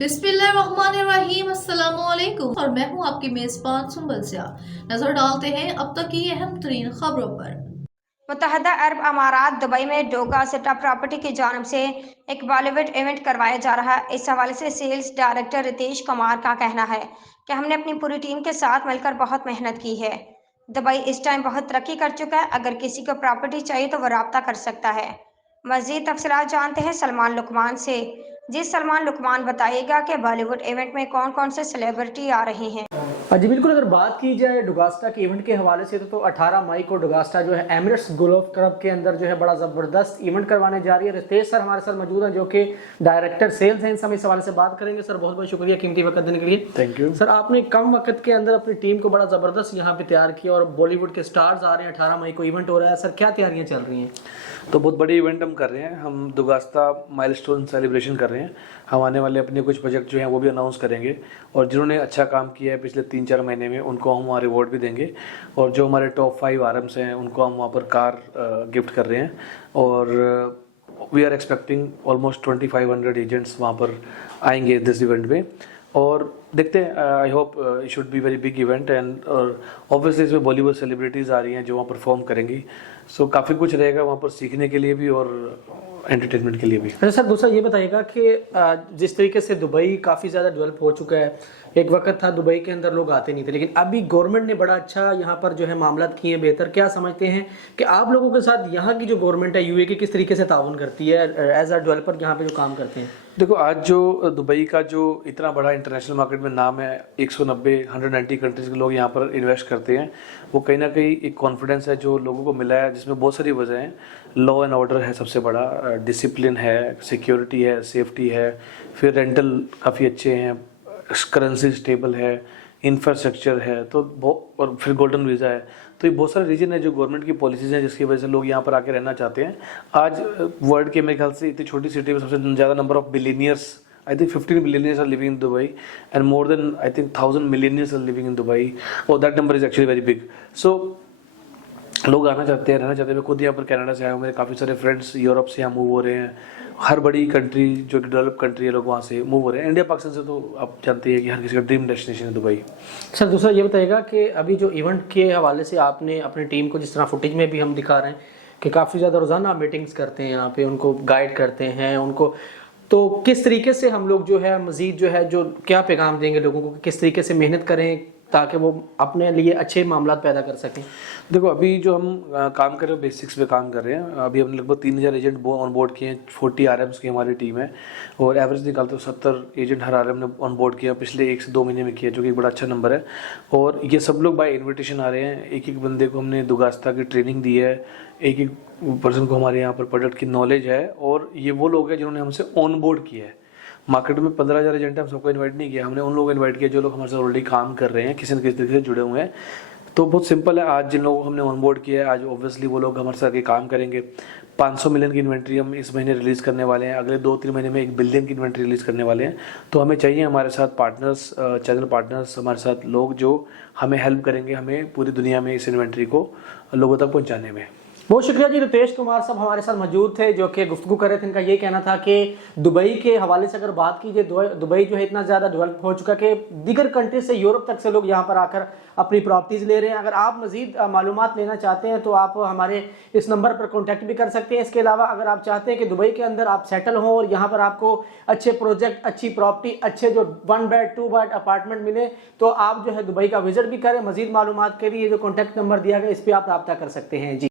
बिस्मिल्लाहिर्रहमानिर्रहीम अस्सलामुअलैकुम और मैं हूं आपकी मेजबान सुंबल सिया। नजर डालते हैं अब तक की अहम तरीन खबरों पर। मुत्तहदा अरब अमारात दुबई में डोगा सेटअप प्रॉपर्टी की जानिब से एक बॉलीवुड इवेंट करवाया जा रहा है। इस हवाले से सेल्स डायरेक्टर रितेश कुमार का कहना है कि हमने अपनी पूरी टीम के साथ मिलकर बहुत मेहनत की है। दुबई इस टाइम बहुत तरक्की कर चुका है। अगर किसी को प्रॉपर्टी चाहिए तो वह रब्ता कर सकता है। मज़ीद तफसीलात जानते हैं सलमान लुकमान से। जी सलमान लुकमान, बताइएगा कि बॉलीवुड इवेंट में कौन कौन से सेलिब्रिटी आ रहे हैं। जी बिल्कुल, अगर बात की जाए डुगास्टा के इवेंट के हवाले से तो 18 मई को डुगास्टा जो है एमिरेट्स गोल्फ क्लब के अंदर जो है बड़ा ज़बरदस्त इवेंट करवाने जा रही है। रितेश सर हमारे साथ मौजूद हैं जो कि डायरेक्टर सेल्स हैं। इस हवाले से बात करेंगे। सर बहुत बहुत शुक्रिया कीमती वक्त देने के लिए। थैंक यू सर, आपने कम वक्त के अंदर अपनी टीम को बड़ा ज़बरदस्त यहाँ पे तैयार किया और बॉलीवुड के स्टार्स आ रहे हैं। 18 मई को इवेंट हो रहा है। सर क्या तैयारियाँ चल रही हैं? तो बहुत बड़ी इवेंट हम कर रहे हैं। हम दुगास्ता माइलस्टोन सेलिब्रेशन कर रहे हैं। हम आने वाले अपने कुछ प्रोजेक्ट जो हैं वो भी अनाउंस करेंगे और जिन्होंने अच्छा काम किया है पिछले 3-4 महीने में उनको हम वहाँ रिवॉर्ड भी देंगे। और जो हमारे टॉप 5 आरएम्स हैं उनको हम वहाँ पर कार गिफ्ट कर रहे हैं। और we are expecting almost 2500 agents वहाँ पर आएंगे दिस इवेंट में। और देखते हैं, I hope it should be very big event and और ऑब्वियसली इसमें बॉलीवुड सेलिब्रिटीज़ आ रही हैं जो वहाँ परफॉर्म करेंगी। सो काफ़ी कुछ रहेगा वहाँ पर सीखने के लिए भी और एंटरटेनमेंट के लिए भी। अच्छा सर, दूसरा ये बताइएगा कि जिस तरीके से दुबई काफ़ी ज़्यादा डेवलप हो चुका है, एक वक्त था दुबई के अंदर लोग आते नहीं थे, लेकिन अभी गवर्नमेंट ने बड़ा अच्छा यहाँ पर जो है मामला किए हैं बेहतर। क्या समझते हैं कि आप लोगों के साथ यहाँ की जो गवर्नमेंट है यूए की किस तरीके से ताउन करती है एज अ डेवलपर यहाँ पे जो काम करते हैं? देखो, आज जो दुबई का जो इतना बड़ा इंटरनेशनल मार्केट में नाम है, 190 कंट्रीज के लोग यहाँ पर इन्वेस्ट करते हैं, वो कहीं ना कहीं एक कॉन्फिडेंस है जो लोगों को मिला है, जिसमें बहुत सारी वजह हैं। लॉ एंड ऑर्डर है सबसे बड़ा, डिसिप्लिन है, सिक्योरिटी है, सेफ्टी है, फिर रेंटल काफ़ी अच्छे हैं, करेंसी स्टेबल है, इंफ्रास्ट्रक्चर है, तो और फिर गोल्डन वीज़ा है। तो ये बहुत सारे रीजन है जो गवर्नमेंट की पॉलिसीज़ हैं जिसकी वजह से लोग यहाँ पर आके रहना चाहते हैं। आज वर्ल्ड के मेरे ख्याल से इतनी छोटी सिटी में सबसे ज़्यादा number of billionaires, I think 15 billionaires are living in Dubai and more than I think 1000 millionaires are living in Dubai. Oh, that number is actually very big. So लोग आना चाहते हैं, रहना चाहते हैं। मैं खुद यहाँ पर कनाडा से आया हूँ, मेरे काफ़ी सारे फ्रेंड्स यूरोप से यहाँ मूव हो रहे हैं। हर बड़ी कंट्री जो कि डेवलप कंट्री है लोग वहाँ से मूव हो रहे हैं। इंडिया पाकिस्तान से तो आप जानते हैं कि हर किसी का ड्रीम डेस्टिनेशन है दुबई। सर दूसरा ये बताइएगा कि अभी जो इवेंट के हवाले से आपने अपनी टीम को, जिस तरह फुटेज में भी हम दिखा रहे हैं कि काफ़ी ज़्यादा रोज़ाना मीटिंग्स करते हैं यहाँ पे, उनको गाइड करते हैं उनको, तो किस तरीके से हम लोग जो है मज़ीद जो है जो क्या पैगाम देंगे लोगों को, किस तरीके से मेहनत करें ताकि वो अपने लिए अच्छे मामला पैदा कर सकें? देखो, अभी जो हम काम कर रहे हैं बेसिक्स पे काम कर रहे हैं। अभी हमने लगभग 3000 एजेंट ऑन बोर्ड किए हैं। 40 आरएम्स की हमारी टीम है और एवरेज निकालते हो 70 एजेंट हर आरएम ने ऑन बोर्ड किया पिछले 1 से 2 महीने में किया, जो कि एक बड़ा अच्छा नंबर है। और ये सब लोग बाय इन्विटेशन आ रहे हैं। एक एक बंदे को हमने दुगास्ता की ट्रेनिंग दी है, एक एक पर्सन को हमारे यहाँ पर प्रोडक्ट की नॉलेज है। और ये वो लोग हैं जिन्होंने हमसे ऑन बोर्ड किया है। मार्केट में 15,000 एजेंट है, हम सबको इन्वाइट नहीं किया, हमने उन लोगों को इन्वाइट किया जो लोग हमारे साथ ऑलरेडी काम कर रहे हैं, किसी न किसी तरीके से जुड़े हुए हैं। तो बहुत सिंपल है, आज जिन लोगों को हमने ऑन बोर्ड किया है आज ऑब्वियसली वो लोग हमारे साथ काम करेंगे। 500 मिलियन की इन्वेंट्री हम इस महीने रिलीज़ करने वाले हैं। अगले 2-3 महीने में 1 बिलियन की इन्वेंट्री रिलीज़ करने वाले हैं। तो हमें चाहिए हमारे साथ पार्टनर्स, चैनल पार्टनर्स, हमारे साथ लोग जो हमें हेल्प करेंगे हमें पूरी दुनिया में इस इन्वेंट्री को लोगों तक पहुँचाने में। बहुत शुक्रिया जी। रितेश कुमार साहब हमारे साथ मौजूद थे जो कि गुफ्तगू कर रहे थे। इनका ये कहना था कि दुबई के हवाले से अगर बात कीजिए, दुबई जो है इतना ज़्यादा डेवलप हो चुका कि दीगर कंट्री से यूरोप तक से लोग यहाँ पर आकर अपनी प्रॉपर्टीज़ ले रहे हैं। अगर आप मज़ीद मालूमात लेना चाहते हैं तो आप हमारे इस नंबर पर कॉन्टैक्ट भी कर सकते हैं। इसके अलावा अगर आप चाहते हैं कि दुबई के अंदर आप सेटल हों और यहाँ पर आपको अच्छे प्रोजेक्ट, अच्छी प्रॉपर्टी, अच्छे जो 1 बेड 2 बेड अपार्टमेंट मिले, तो आप जो है दुबई का विजिट भी करें। मज़ीद मालूमात के लिए जो कॉन्टैक्ट नंबर दिया गया इस पर आप रब्ता कर सकते हैं जी।